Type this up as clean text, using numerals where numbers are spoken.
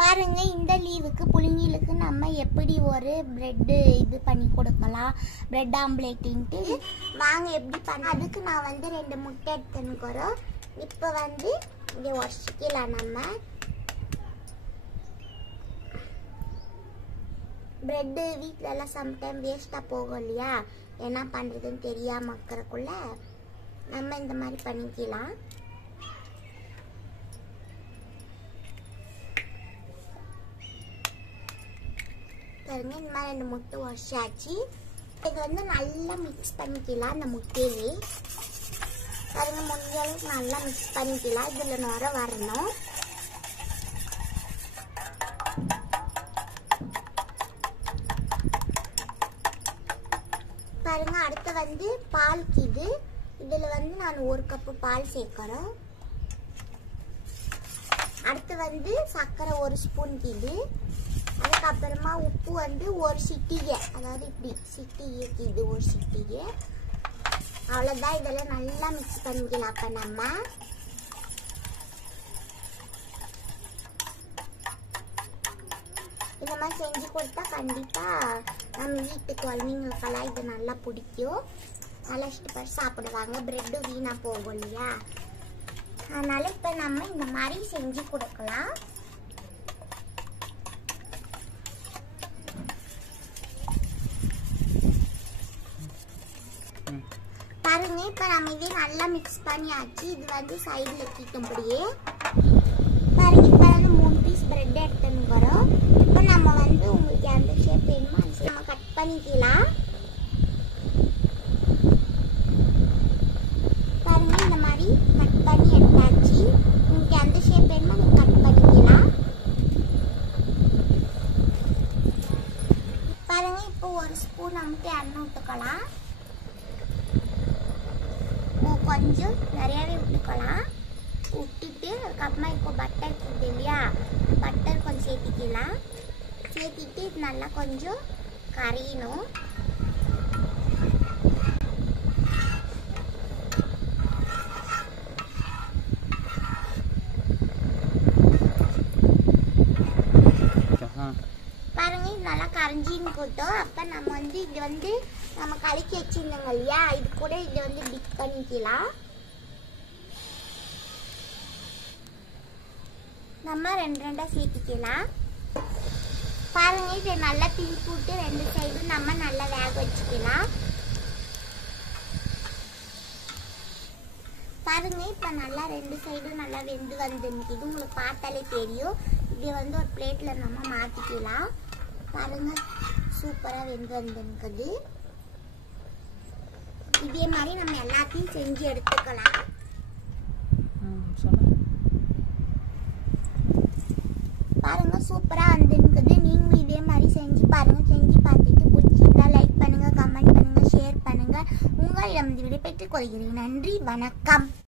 பாருங்க, இந்த லீவுக்கு புள்ளிங்களுக்கு நம்ம எப்படி ஒரு பிரெட் இது பண்ணி கொடுக்கலாம், பிரெட் ஆம்லேட்டின்ட்டு வாங்க எப்படி பண்ண. அதுக்கு நான் வந்து 2 முட்டை எடுத்துக்கிறோம். இப்போ வந்து இங்கே உடச்சிக்கலாம். நம்ம பிரெட்டு வீட்டிலலாம் சம்டைம் வேஸ்ட்டாக போகும் இல்லையா, என்ன பண்ணுறதுன்னு தெரியாமல் இருக்கிறக்குள்ள நம்ம இந்த மாதிரி பண்ணிக்கலாம். பாருங்க, இந்த மாதிரி 2 முட்டை உடச்சாச்சு. இது வந்து நல்லா மிக்ஸ் பண்ணிக்கலாம். அந்த முட்டையே பாருங்க, முடிஞ்ச அளவுக்கு நல்லா மிக்ஸ் பண்ணிக்கலாம். இதில் நுர வரணும். பாருங்க, அடுத்து வந்து பால் கீது. இதில் வந்து நான் 1 கப்பு பால் சேர்க்கிறேன். அடுத்து வந்து சர்க்கரை 1 ஸ்பூன் கீது. அதுக்கப்புறமா உப்பு வந்து 1 சிட்டிகை, அதாவது இப்படி சிட்டிகை கீது 1 சிட்டிகை. அவ்வளோதான். இதெல்லாம் நல்லா மிக்ஸ் பண்ணிக்கலாம். அப்போ நம்ம இந்த மாதிரி செஞ்சு கொடுத்தா கண்டிப்பாக நம்ம வீட்டு குழந்தைங்களுக்கெல்லாம் இது நல்லா பிடிக்கும். நல்லா இஷ்டப்பட்டு சாப்பிடுவாங்க. பிரெட்டு வீணாக போகும் இல்லையா, அதனால இப்போ நம்ம இந்த மாதிரி செஞ்சு கொடுக்கலாம். பாருங்க, இப்போ நம்ம இதே நல்லா மிக்ஸ் பண்ணியாச்சு. இது வந்து சைடில் வைக்கும்படியே பாருங்க. இப்போ வந்து 3 பீஸ் பிரெட் எடுத்துன்னு வரோம். இப்போ நம்ம வந்து உங்களுக்கு எந்த ஷேப் வேணுமோ அந்த நம்ம கட் பண்ணிக்கலாம். பாருங்க, இந்த மாதிரி கட் பண்ணி எடுத்தாச்சு. உங்களுக்கு எந்த ஷேப் வேணுமோ நீங்கள் கட் பண்ணிக்கலாம். பாருங்க, இப்போ 1 ஸ்பூன் நமக்கு எண்ணெய் விட்டுக்கலாம். கொஞ்சம் நிறையாவே விட்டுக்கலாம். விட்டுட்டு அதுக்கப்புறமா இப்போ பட்டர் இருக்குது இல்லையா, பட்டர் கொஞ்சம் சேர்த்திக்கலாம். சேர்த்திட்டு இது நல்லா கொஞ்சம் கரையணும். பாருங்க, இது நல்லா கரைஞ்சின்னு போட்டோம். அப்போ நம்ம வந்து இது வந்து நம்ம கலக்கி வச்சிருந்தோங்க இல்லையா, இது கூட இதை வந்து டிப் பண்ணிக்கலாம். நம்ம 2 சேர்த்திக்கலாம். பாருங்க, இதை நல்லா தீ போட்டு 2 சைடும் நம்ம நல்லா வேக வச்சுக்கலாம். பாருங்க, இப்போ நல்லா 2 சைடும் நல்லா வெந்து வந்துருக்குது. உங்களுக்கு பார்த்தாலே தெரியும். இது வந்து ஒரு பிளேட்டில் நம்ம மாற்றிக்கலாம். பாருங்க, சூப்பராக வெந்து வந்துருக்குது. இதே மாதிரி நம்ம எல்லாத்தையும் செஞ்சு எடுத்துக்கலாம். பாருங்க, சூப்பரா வந்துருக்குது. நீங்களும் இதே மாதிரி செஞ்சு பாருங்க. செஞ்சு பார்த்துட்டு பிடிச்சிருந்தா லைக் பண்ணுங்க, கமெண்ட் பண்ணுங்க, ஷேர் பண்ணுங்க. உங்களிடம் விடைபெற்றுக் கொள்கிறேன். நன்றி, வணக்கம்.